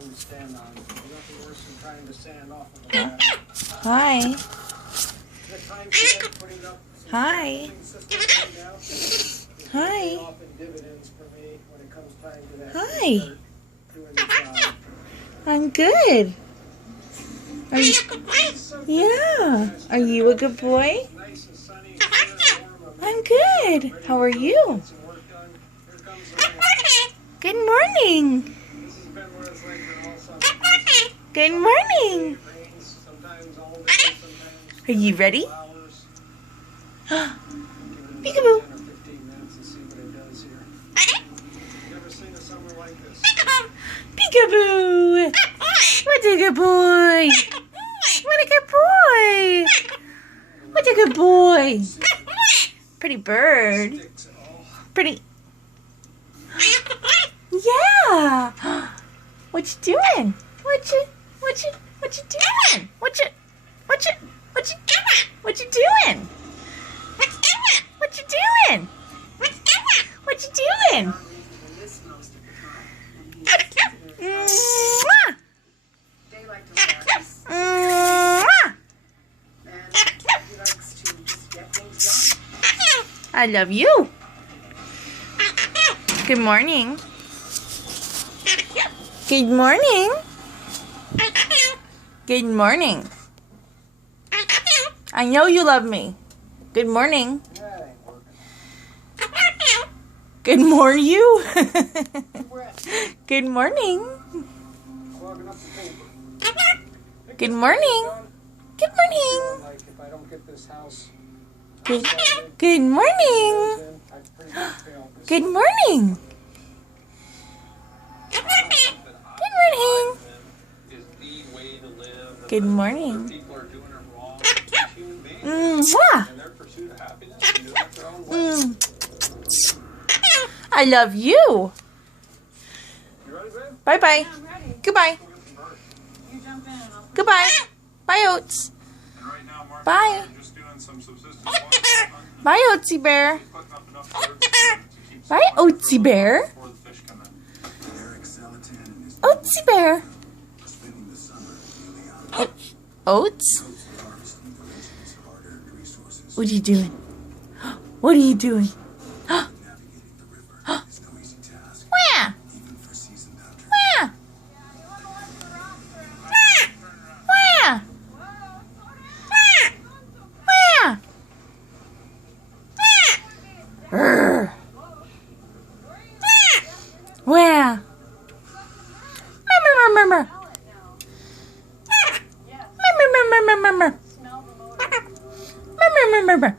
ground to stand on. There's nothing worse than trying to sand off of a ladder. Hi. The time spent putting up some Hi. systems right now is Hi. paying off in dividends for me when it comes time to that. Hi. Start doing the job. I'm good. Are you? Yeah. Are you a good boy? Nice and sunny and clear and warm. I'm good. How are you? Some work done. Here comes the rain. Good morning. This has been what it's like for all summer. Good morning. It rains sometimes all day, sometimes Are you ready? hours. Peekaboo. 10 or 15 minutes and see what it does here. Never seen a summer like this. Peekaboo. What a good boy. What a good boy. What a good boy. Pretty bird. Sticks and all. Pretty. Yeah. What you doing? What you doing? What you doing? What you doing? What you doing? What you doing? Mwah! They like to relax, Mwah! and he likes to just get things done. I love you. Good morning. Good morning. Good morning. I know you love me. Good morning. That ain't working. Good morning, you. Wet. Good morning. Clogging up the paper. Good morning. Good morning. Like if I don't get this house Good, started, good morning. then I pretty much failed this. Good morning. Good morning. Is the way to live. Good morning. People are doing it wrong. It's human beings. Mwah. In their pursuit of happiness, they do it their own way. I love you. You ready, babe? Bye-bye. I'm ready. Goodbye. Go get some bird. You jump in and I'll put Goodbye. Bye, Oats. And right now, Mark Bye. and I are just doing some subsistence farming, Bye, Oatsy Bear. putting up enough birds to keep Bye, supply Oatsy for Bear. before the fish come in. Oatsy Bear. Oats? What are you doing? What are you doing? Where? Where? Where? Where? Where? Where? Murmur. yes, Murmur. smell the motor. Murmur.